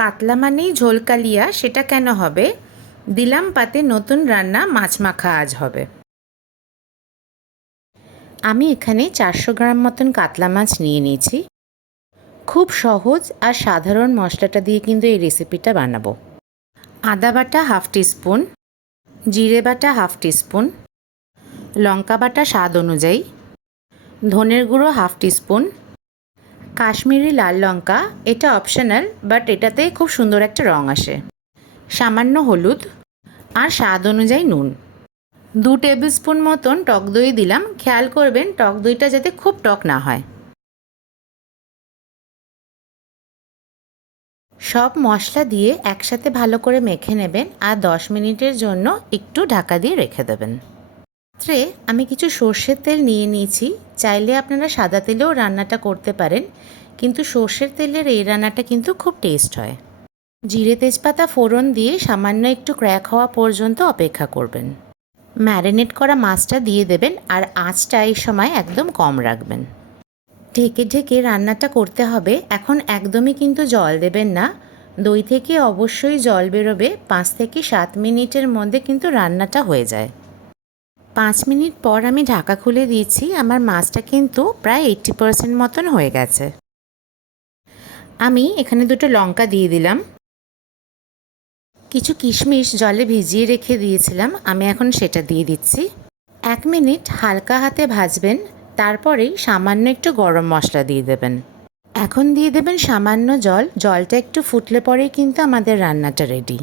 কাতলা মানেই ঝোল কালিয়া, সেটা কেন হবে? দিলাম পাতে নতুন রান্না, মাছ মাখা আজ হবে। আমি এখানে 400 গ্রাম মতন কাতলা মাছ নিয়ে নিয়েছি। খুব সহজ আর সাধারণ মশলাটা দিয়ে কিন্তু এই রেসিপিটা বানাবো। আদা বাটা হাফ টিস্পুন, জিরে বাটা হাফ টিস্পুন, লঙ্কা বাটা স্বাদ অনুযায়ী, ধনের গুঁড়ো হাফ টিস্পুন, কাশ্মীরি লাল লঙ্কা, এটা অপশনাল বাট এটাতে খুব সুন্দর একটা রং আসে, সামান্য হলুদ আর স্বাদ অনুযায়ী নুন। 2 টেবিল স্পুন মতন টক দই দিলাম। খেয়াল করবেন টক দইটা যাতে খুব টক না হয়। সব মশলা দিয়ে একসাথে ভালো করে মেখে নেবেন আর 10 মিনিটের জন্য একটু ঢাকা দিয়ে রেখে দেবেন। পাত্রে আমি কিছু সর্ষের তেল নিয়ে নিয়েছি। চাইলে আপনারা সাদা তেলেও রান্নাটা করতে পারেন, কিন্তু সর্ষের তেলের এই রান্নাটা কিন্তু খুব টেস্ট হয়। জিরে তেজপাতা ফোড়ন দিয়ে সামান্য একটু ক্র্যাক হওয়া পর্যন্ত অপেক্ষা করবেন। ম্যারিনেট করা মাছটা দিয়ে দেবেন আর আঁচটা এই সময় একদম কম রাখবেন। ঢেকে ঢেকে রান্নাটা করতে হবে। এখন একদমই কিন্তু জল দেবেন না, দই থেকে অবশ্যই জল বেরোবে। 5 থেকে 7 মিনিটের মধ্যে কিন্তু রান্নাটা হয়ে যায়। 5 মিনিট পর আমি ঢাকা খুলে দিয়েছি। আমার মাছটা কিন্তু প্রায় 80% মতন হয়ে গেছে। আমি এখানে 2টো লঙ্কা দিয়ে দিলাম। কিছু কিশমিশ জলে ভিজিয়ে রেখে দিয়েছিলাম, আমি এখন সেটা দিয়ে দিচ্ছি। 1 মিনিট হালকা হাতে ভাজবেন, তারপরেই সামান্য একটু গরম মশলা দিয়ে দেবেন। এখন দিয়ে দেবেন সামান্য জল। জলটা একটু ফুটলে পরেই কিন্তু আমাদের রান্নাটা রেডি।